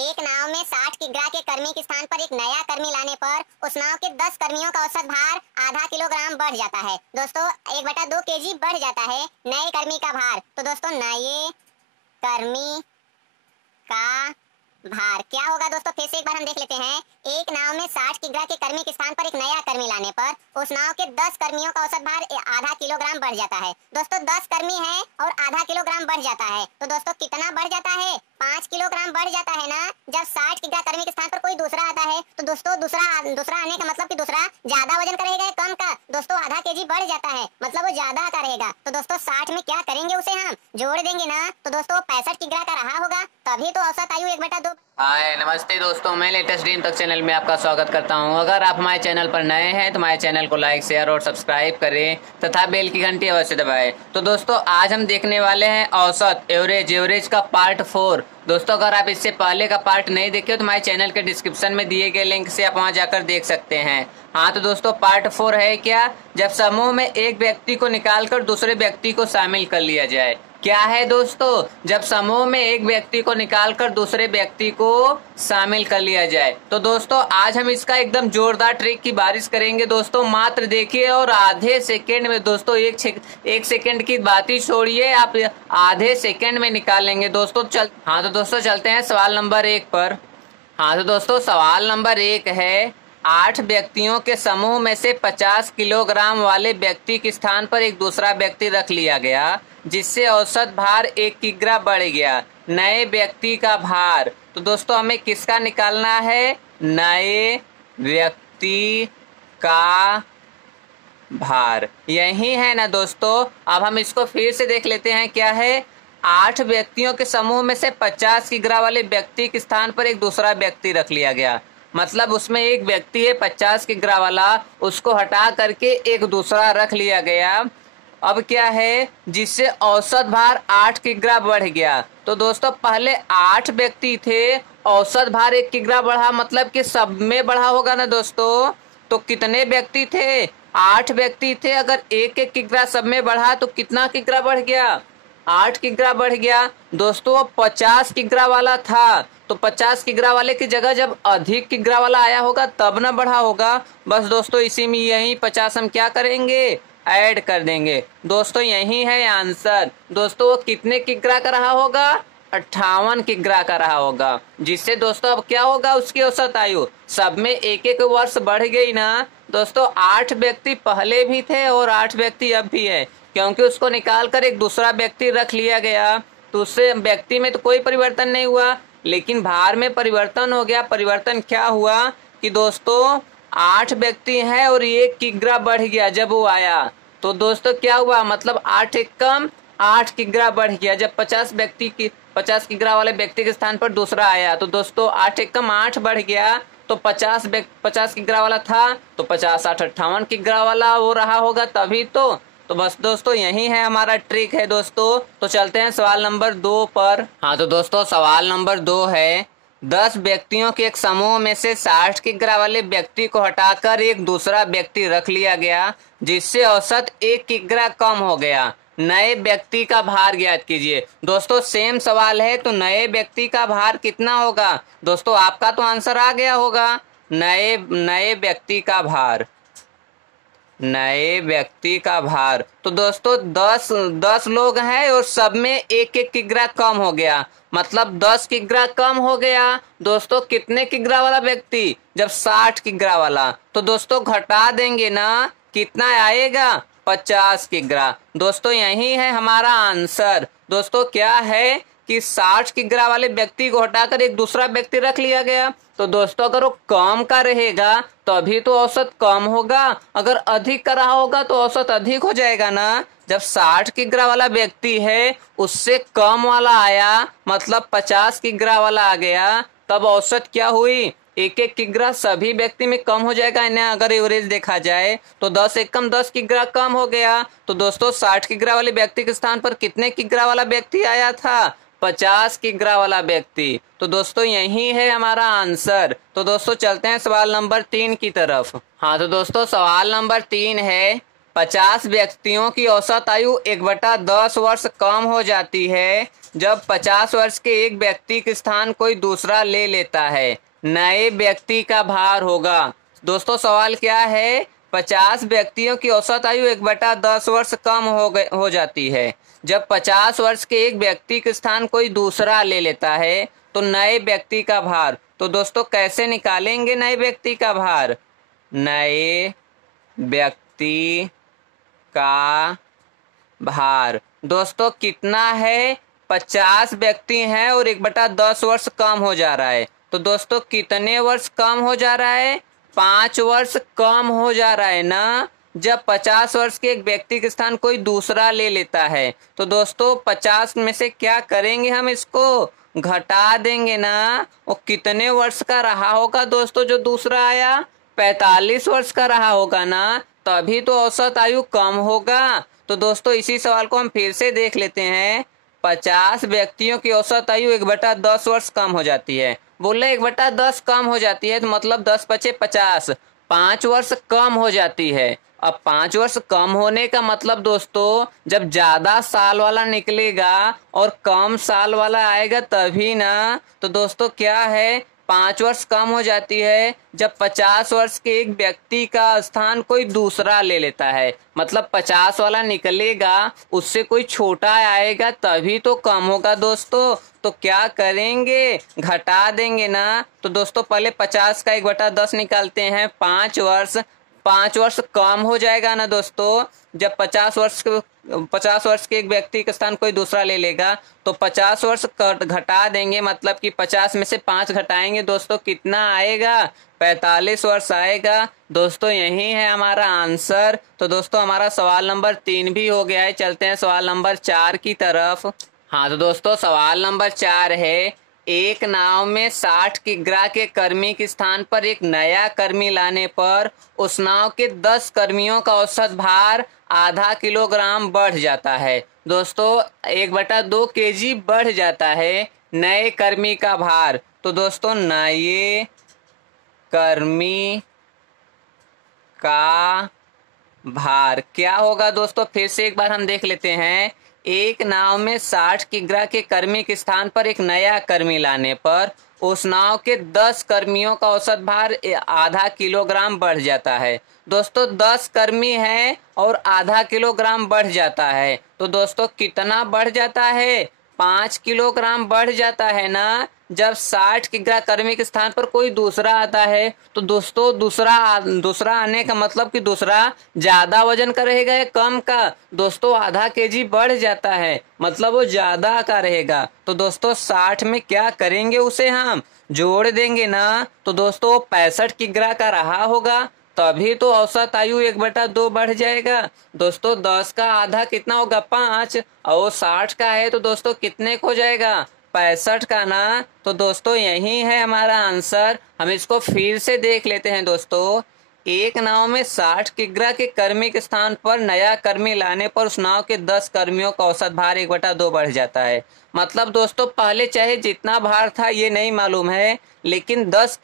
एक नाव में 60 किग्रा के कर्मी के स्थान पर एक नया कर्मी लाने पर उस नाव के 10 कर्मियों का औसत भार आधा किलोग्राम बढ़ जाता है। दोस्तों 1/2 केजी बढ़ जाता है नए कर्मी का भार। तो दोस्तों नए कर्मी का भार क्या होगा दोस्तों, फिर से एक बार हम देख लेते हैं। एक नाव में 60 किग्रा के कर्मी के स्थान पर एक नया कर्मी लाने पर उस नाव के 10 कर्मियों का औसत भार आधा किलोग्राम बढ़ जाता है। दोस्तों 10 कर्मी है और आधा किलोग्राम बढ़ जाता है, तो दोस्तों कितना बढ़ जाता है? 5 किलोग्राम बढ़ जाता है ना। जब 60 किग्रा कर्मी के स्थान पर कोई दूसरा आता है तो दोस्तों दूसरा आने का मतलब कि दूसरा ज्यादा वजन का रहेगा कम का? दोस्तों आधा केजी बढ़ जाता है, मतलब वो ज्यादा का रहेगा। तो दोस्तों 60 में क्या करेंगे, उसे हम जोड़ देंगे ना, तो दोस्तों 65 किग्रा का रहा होगा, तभी तो औसत आयु 1/2। हाय नमस्ते दोस्तों, मैं लेटेस्ट ड्रीम तक चैनल में आपका स्वागत करता हूं। अगर आप हमारे चैनल पर नए हैं तो हमारे चैनल को लाइक शेयर और सब्सक्राइब करें तथा बेल की घंटी अवश्य दबाएं। तो दोस्तों आज हम देखने वाले हैं औसत एवरेज का पार्ट 4। दोस्तों अगर आप इससे पहले का पार्ट नहीं देखे तो हमारे चैनल के डिस्क्रिप्शन में दिए गए लिंक से आप वहां जाकर देख सकते हैं। हाँ तो दोस्तों पार्ट 4 है क्या, जब समूह में एक व्यक्ति को निकालकर दूसरे व्यक्ति को शामिल कर लिया जाए। क्या है दोस्तों, जब समूह में एक व्यक्ति को निकालकर दूसरे व्यक्ति को शामिल कर लिया जाए। तो दोस्तों आज हम इसका एकदम जोरदार ट्रिक की बारिश करेंगे। दोस्तों मात्र देखिए और आधे सेकेंड में, दोस्तों एक सेकेंड की बात ही छोड़िए, आप आधे सेकेंड में निकाल लेंगे दोस्तों। हाँ तो दोस्तों चलते हैं सवाल नंबर 1 पर। हाँ तो दोस्तों सवाल नंबर 1 है, 8 व्यक्तियों के समूह में से 50 किलोग्राम वाले व्यक्ति के स्थान पर एक दूसरा व्यक्ति रख लिया गया, जिससे औसत भार 1 किग्रा बढ़ गया। नए व्यक्ति का भार। तो दोस्तों हमें किसका निकालना है? नए व्यक्ति का भार। यही है ना दोस्तों। अब हम इसको फिर से देख लेते हैं। क्या है? 8 व्यक्तियों के समूह में से 50 किग्रा वाले व्यक्ति के स्थान पर एक दूसरा व्यक्ति रख लिया गया, मतलब उसमें एक व्यक्ति है 50 किग्रा वाला, उसको हटा करके एक दूसरा रख लिया गया। अब क्या है, जिससे औसत भार 8 किग्रा बढ़ गया। तो दोस्तों पहले 8 व्यक्ति थे, औसत भार 1 किग्रा बढ़ा, मतलब कि सब में बढ़ा होगा ना दोस्तों। तो कितने व्यक्ति थे? 8 व्यक्ति थे। अगर 1-1 किग्रा सब में बढ़ा तो कितना किग्रा बढ़ गया? 8 किग्रा बढ़ गया। दोस्तों 50 किग्रा वाला था, तो 50 किग्रा वाले की जगह जब अधिक किग्रा वाला आया होगा तब ना बढ़ा होगा। बस दोस्तों इसी में यही 50 हम क्या करेंगे, ऐड कर देंगे। दोस्तों यही है आंसर। दोस्तों वो कितने किग्रा का रहा होगा? 58 किग्रा का रहा होगा, जिससे दोस्तों अब क्या होगा, उसकी औसत आयु सब में 1-1 वर्ष बढ़ गई ना। दोस्तों 8 व्यक्ति पहले भी थे और 8 व्यक्ति अब भी है, क्योंकि उसको निकाल कर एक दूसरा व्यक्ति रख लिया गया। तो उससे व्यक्ति में तो कोई परिवर्तन नहीं हुआ, लेकिन भार में परिवर्तन हो गया। परिवर्तन क्या हुआ कि दोस्तों 8 व्यक्ति हैं और 1 किग्रा बढ़ गया जब वो आया। तो दोस्तों क्या हुआ, मतलब 8 एक कम 8 किग्रा बढ़ गया। जब 50 किग्रा वाले व्यक्ति के स्थान पर दूसरा आया तो दोस्तों 8 एक कम 8 बढ़ गया। तो 50 किग्रा वाला था तो 50 8 58 किग्रा वाला वो रहा होगा तभी तो बस दोस्तों यही है हमारा ट्रिक है दोस्तों। तो चलते हैं सवाल नंबर 2 पर। हाँ तो दोस्तों सवाल नंबर 2 है, 10 व्यक्तियों के एक समूह में से 60 किग्रा वाले व्यक्ति को हटाकर एक दूसरा व्यक्ति रख लिया गया, जिससे औसत 1 किग्रा कम हो गया। नए व्यक्ति का भार ज्ञात कीजिए। दोस्तों सेम सवाल है, तो नए व्यक्ति का भार कितना होगा? दोस्तों आपका तो आंसर आ गया होगा। नए व्यक्ति का भार, नए व्यक्ति का भार। तो दोस्तों 10 लोग हैं और सब में 1-1 किग्रा कम हो गया, मतलब 10 किग्रा कम हो गया। दोस्तों कितने किग्रा वाला व्यक्ति? जब 60 किग्रा वाला। तो दोस्तों घटा देंगे ना, कितना आएगा? 50 किग्रा। दोस्तों यही है हमारा आंसर। दोस्तों क्या है कि 60 किग्रा वाले व्यक्ति को हटाकर एक दूसरा व्यक्ति रख लिया गया। तो दोस्तों अगर वो कम का रहेगा तो अभी तो औसत कम होगा, अगर अधिक का रहा होगा तो औसत अधिक हो जाएगा ना। जब 60 किग्रा वाला व्यक्ति है उससे कम वाला आया, मतलब 50 किग्रा वाला आ गया, तब औसत क्या हुई? 1-1 किग्रा सभी व्यक्ति में कम हो जाएगा ना। अगर एवरेज देखा जाए तो 10 एक कम 10 किग्रा कम हो गया। तो दोस्तों 60 किग्रा वाले व्यक्ति के स्थान पर कितने किग्रा वाला व्यक्ति आया था? 50 किग्रा वाला व्यक्ति। तो दोस्तों यही है हमारा आंसर। तो दोस्तों चलते हैं सवाल नंबर 3 की तरफ। हाँ तो दोस्तों सवाल नंबर 3 है, 50 व्यक्तियों की औसत आयु 1/10 वर्ष कम हो जाती है जब 50 वर्ष के एक व्यक्ति के स्थान कोई दूसरा ले लेता है। नए व्यक्ति का भार होगा। दोस्तों सवाल क्या है, 50 व्यक्तियों की औसत आयु 1/10 वर्ष कम हो जाती है जब 50 वर्ष के एक व्यक्ति के स्थान कोई दूसरा ले लेता है। तो नए व्यक्ति का भार, तो दोस्तों कैसे निकालेंगे नए व्यक्ति का भार? नए व्यक्ति का भार दोस्तों कितना है? 50 व्यक्ति हैं और 1/10 वर्ष कम हो जा रहा है। तो दोस्तों कितने वर्ष कम हो जा रहा है? 5 वर्ष कम हो जा रहा है ना, जब 50 वर्ष के एक व्यक्ति के स्थान कोई दूसरा ले लेता है। तो दोस्तों 50 में से क्या करेंगे, हम इसको घटा देंगे ना। वो कितने वर्ष का रहा होगा दोस्तों जो दूसरा आया? 45 वर्ष का रहा होगा ना, तभी तो औसत आयु कम होगा। तो दोस्तों इसी सवाल को हम फिर से देख लेते हैं। 50 व्यक्तियों की औसत आयु 1/10 वर्ष कम हो जाती है। बोले 1/10 कम हो जाती है तो मतलब 10 × 50, 5 वर्ष कम हो जाती है। अब 5 वर्ष कम होने का मतलब दोस्तों जब ज्यादा साल वाला निकलेगा और कम साल वाला आएगा तभी ना। तो दोस्तों क्या है, 5 वर्ष कम हो जाती है जब 50 वर्ष के एक व्यक्ति का स्थान कोई दूसरा ले लेता है। मतलब 50 वाला निकलेगा, उससे कोई छोटा आएगा तभी तो कम होगा दोस्तों। तो क्या करेंगे, घटा देंगे ना। तो दोस्तों पहले 50 का 1/10 निकालते हैं। 5 वर्ष कम हो जाएगा ना दोस्तों जब 50 वर्ष के एक व्यक्ति के स्थान कोई दूसरा ले लेगा। तो 50 वर्ष घटा देंगे, मतलब कि 50 में से 5 घटाएंगे दोस्तों, कितना आएगा? 45 वर्ष आएगा। दोस्तों यही है हमारा आंसर। तो दोस्तों हमारा सवाल नंबर 3 भी हो गया है। चलते हैं सवाल नंबर 4 की तरफ। हाँ तो दोस्तों सवाल नंबर 4 है, एक नाव में 60 किग्रा के कर्मी के स्थान पर एक नया कर्मी लाने पर उस नाव के 10 कर्मियों का औसत भार आधा किलोग्राम बढ़ जाता है। दोस्तों 1/2 केजी बढ़ जाता है नए कर्मी का भार। तो दोस्तों नए कर्मी का भार क्या होगा दोस्तों, फिर से एक बार हम देख लेते हैं। एक नाव में 60 किग्रा के कर्मी के स्थान पर एक नया कर्मी लाने पर उस नाव के 10 कर्मियों का औसत भार आधा किलोग्राम बढ़ जाता है। दोस्तों 10 कर्मी हैं और आधा किलोग्राम बढ़ जाता है। तो दोस्तों कितना बढ़ जाता है? 5 किलोग्राम बढ़ जाता है ना, जब 60 किग्रा कर्मी के स्थान पर कोई दूसरा आता है। तो दोस्तों दूसरा आने का मतलब कि दूसरा ज्यादा वजन का रहेगा या कम का? दोस्तों आधा केजी बढ़ जाता है, मतलब वो ज्यादा का रहेगा। तो दोस्तों 60 में क्या करेंगे, उसे हम जोड़ देंगे ना। तो दोस्तों 65 किग्रा का रहा होगा, तभी तो औसत आयु 1/2 बढ़ जाएगा। दोस्तों 10 का आधा कितना होगा? 5, और 60 का है तो दोस्तों कितने को हो जाएगा? 65 का ना। तो दोस्तों यही है हमारा आंसर। हम इसको फिर से देख लेते हैं दोस्तों। एक नाव में 60 किग्रा के कर्मी के स्थान पर नया कर्मी लाने पर उस नाव के 10 कर्मियों का औसत भार 1/2 बढ़ जाता है। मतलब दोस्तों पहले चाहे जितना भार था ये नहीं मालूम है, लेकिन 60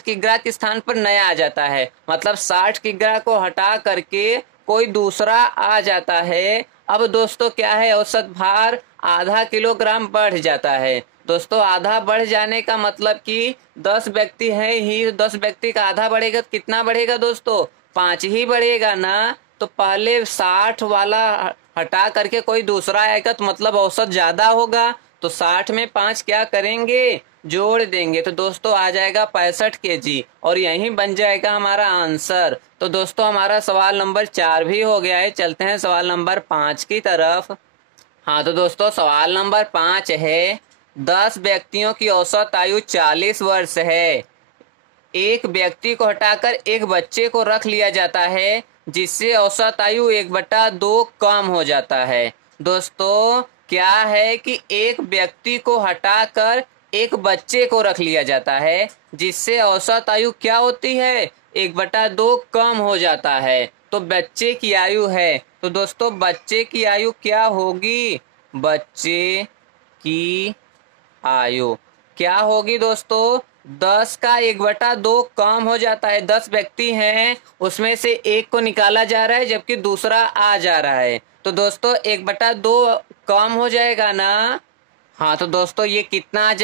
किग्रा के स्थान पर नया आ जाता है। मतलब 60 किग्रा को हटा करके कोई दूसरा आ जाता है। अब दोस्तों क्या है, औसत भार आधा किलोग्राम बढ़ जाता है। दोस्तों आधा बढ़ जाने का मतलब कि 10 व्यक्ति हैं ही, 10 व्यक्ति का आधा बढ़ेगा तो कितना बढ़ेगा दोस्तों? 5 ही बढ़ेगा ना। तो पहले 60 वाला हटा करके कोई दूसरा आएगा तो मतलब औसत ज्यादा होगा। तो 60 में 5 क्या करेंगे, जोड़ देंगे। तो दोस्तों आ जाएगा 65 केजी और यही बन जाएगा हमारा आंसर। तो दोस्तों हमारा सवाल नंबर 4 भी हो गया है। चलते हैं सवाल नंबर 5 की तरफ। हाँ तो दोस्तों सवाल नंबर 5 है, 10 व्यक्तियों की औसत आयु 40 वर्ष है। एक व्यक्ति को हटाकर एक बच्चे को रख लिया जाता है, जिससे औसत आयु 1/2 कम हो जाता है। दोस्तों क्या है कि एक व्यक्ति को हटाकर एक बच्चे को रख लिया जाता है, जिससे औसत आयु क्या होती है? 1/2 कम हो जाता है। तो बच्चे की आयु है, तो दोस्तों बच्चे की आयु क्या होगी? बच्चे की आयु क्या होगी दोस्तों? 10 का 1/2 कम हो जाता है। 10 व्यक्ति हैं, उसमें से एक को निकाला जा रहा है जबकि दूसरा आ जा रहा है, तो दोस्तों 1/2 कम हो जाएगा ना। हाँ तो दोस्तों ये कितना आ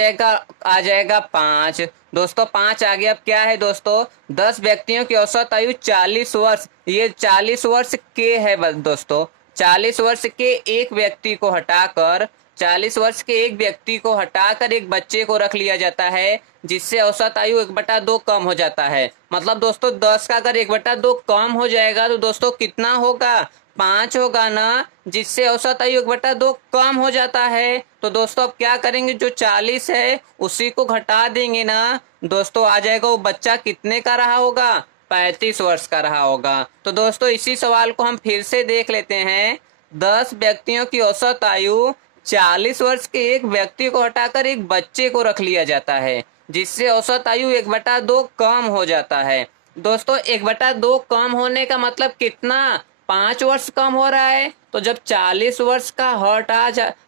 जाएगा 5। दोस्तों 5 आ गया। अब क्या है दोस्तों, 10 व्यक्तियों की औसत आयु 40 वर्ष। ये 40 वर्ष के है दोस्तों। 40 वर्ष के एक व्यक्ति को हटाकर 40 वर्ष के एक व्यक्ति को हटाकर एक बच्चे को रख लिया जाता है, जिससे औसत आयु 1/2 कम हो जाता है। मतलब दोस्तों 10 का अगर 1/2 कम हो जाएगा तो दोस्तों कितना होगा, 5 होगा ना, जिससे औसत आयु 1/2 कम हो जाता है। तो दोस्तों अब क्या करेंगे, जो 40 है उसी को घटा देंगे ना। दोस्तों आ जाएगा, वो बच्चा कितने का रहा होगा, 35 वर्ष का रहा होगा। तो दोस्तों इसी सवाल को हम फिर से देख लेते हैं। 10 व्यक्तियों की औसत आयु 40 वर्ष के एक व्यक्ति को हटाकर एक बच्चे को रख लिया जाता है, जिससे औसत आयु 1/2 कम हो जाता है। दोस्तों 1/2 कम होने का मतलब कितना, 5 वर्ष कम हो रहा है। तो जब 40 वर्ष का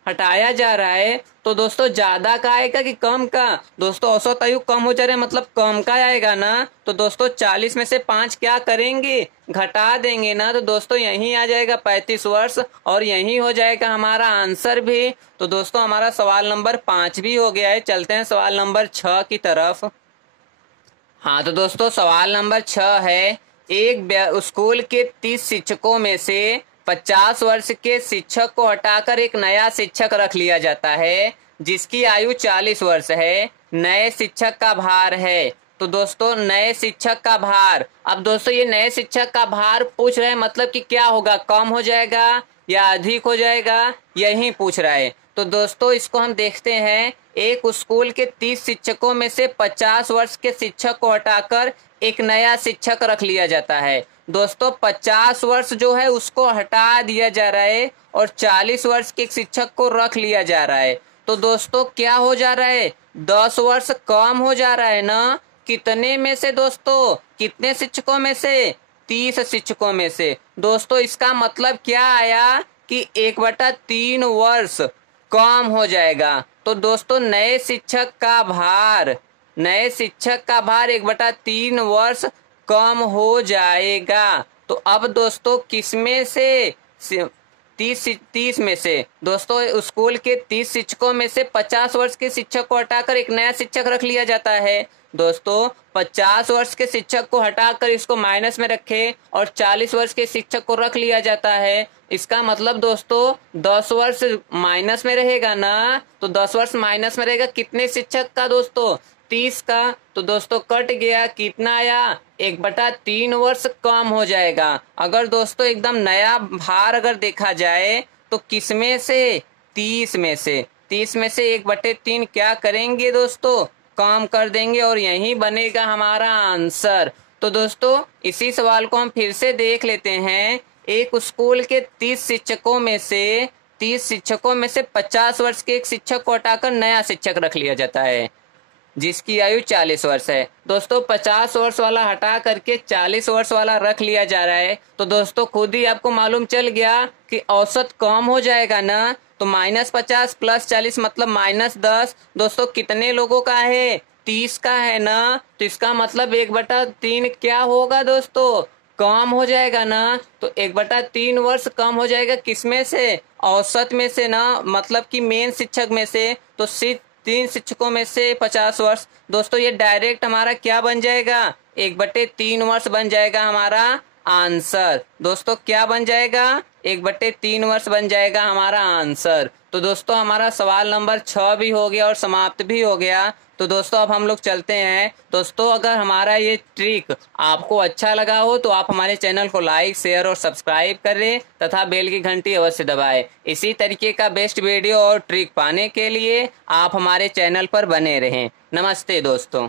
हटाया जा रहा है तो दोस्तों ज्यादा का आएगा कि कम का, दोस्तों औसत आयु कम हो जा रहा है मतलब कम का आएगा ना। तो दोस्तों 40 में से 5 क्या करेंगे, घटा देंगे ना। तो दोस्तों यही आ जाएगा 35 वर्ष और यही हो जाएगा हमारा आंसर भी। तो दोस्तों हमारा सवाल नंबर 5 भी हो गया है। चलते हैं सवाल नंबर 6 की तरफ। हाँ तो दोस्तों सवाल नंबर 6 है, एक स्कूल के 30 शिक्षकों में से 50 वर्ष के शिक्षक को हटाकर एक नया शिक्षक रख लिया जाता है, जिसकी आयु 40 वर्ष है। नए शिक्षक का भार है। तो दोस्तों नए शिक्षक का भार, अब दोस्तों ये नए शिक्षक का भार पूछ रहे हैं, मतलब कि क्या होगा, कम हो जाएगा या अधिक हो जाएगा, यही पूछ रहा है। तो दोस्तों इसको हम देखते हैं। एक स्कूल के 30 शिक्षकों में से 50 वर्ष के शिक्षक को हटाकर एक नया शिक्षक रख लिया जाता है। दोस्तों 50 वर्ष जो है उसको हटा दिया जा रहा है और 40 वर्ष के शिक्षक को रख लिया जा रहा है। तो दोस्तों क्या हो जा रहा है, 10 वर्ष कम हो जा रहा है ना। कितने में से दोस्तों, कितने शिक्षकों में से, 30 शिक्षकों में से। दोस्तों इसका मतलब क्या आया कि 1/3 वर्ष कम हो जाएगा। तो दोस्तों नए शिक्षक का भार 1/3 वर्ष कम हो जाएगा। तो अब दोस्तों किसमें से, 30 में से। दोस्तों स्कूल के 30 शिक्षकों में से 50 वर्ष के शिक्षक को हटाकर एक नया शिक्षक रख लिया जाता है। दोस्तों 50 वर्ष के शिक्षक को हटाकर इसको माइनस में रखे और 40 वर्ष के शिक्षक को रख लिया जाता है। इसका मतलब दोस्तों 10 वर्ष माइनस में रहेगा ना। तो 10 वर्ष माइनस में रहेगा कितने शिक्षक का दोस्तों, 30 का। तो दोस्तों कट गया, कितना आया, 1/3 वर्ष कम हो जाएगा। अगर दोस्तों एकदम नया भार अगर देखा जाए तो किसमें से, 30 में से। 30 में से 1/3 क्या करेंगे दोस्तों, काम कर देंगे और यही बनेगा हमारा आंसर। तो दोस्तों इसी सवाल को हम फिर से देख लेते हैं। एक स्कूल के 30 शिक्षकों में से 50 वर्ष के एक शिक्षक को हटाकर नया शिक्षक रख लिया जाता है, जिसकी आयु 40 वर्ष है। दोस्तों 50 वर्ष वाला हटा करके 40 वर्ष वाला रख लिया जा रहा है। तो दोस्तों खुद ही आपको मालूम चल गया कि औसत कम हो जाएगा ना। तो -50 + 40 मतलब -10। दोस्तों कितने लोगों का है, 30 का है ना। तो इसका मतलब 1/3 क्या होगा दोस्तों, कम हो जाएगा ना। तो 1/3 वर्ष कम हो जाएगा किसमें से, औसत में से ना, मतलब कि मेन शिक्षक में से। तो 3 शिक्षकों में से 50 वर्ष। दोस्तों ये डायरेक्ट हमारा क्या बन जाएगा, 1/3 वर्ष बन जाएगा हमारा आंसर। दोस्तों क्या बन जाएगा, 1/3 वर्ष बन जाएगा हमारा आंसर। तो दोस्तों हमारा सवाल नंबर 6 भी हो गया और समाप्त भी हो गया। तो दोस्तों अब हम लोग चलते हैं। दोस्तों अगर हमारा ये ट्रिक आपको अच्छा लगा हो तो आप हमारे चैनल को लाइक, शेयर और सब्सक्राइब करें तथा बेल की घंटी अवश्य दबाएं। इसी तरीके का बेस्ट वीडियो और ट्रिक पाने के लिए आप हमारे चैनल पर बने रहें। नमस्ते दोस्तों।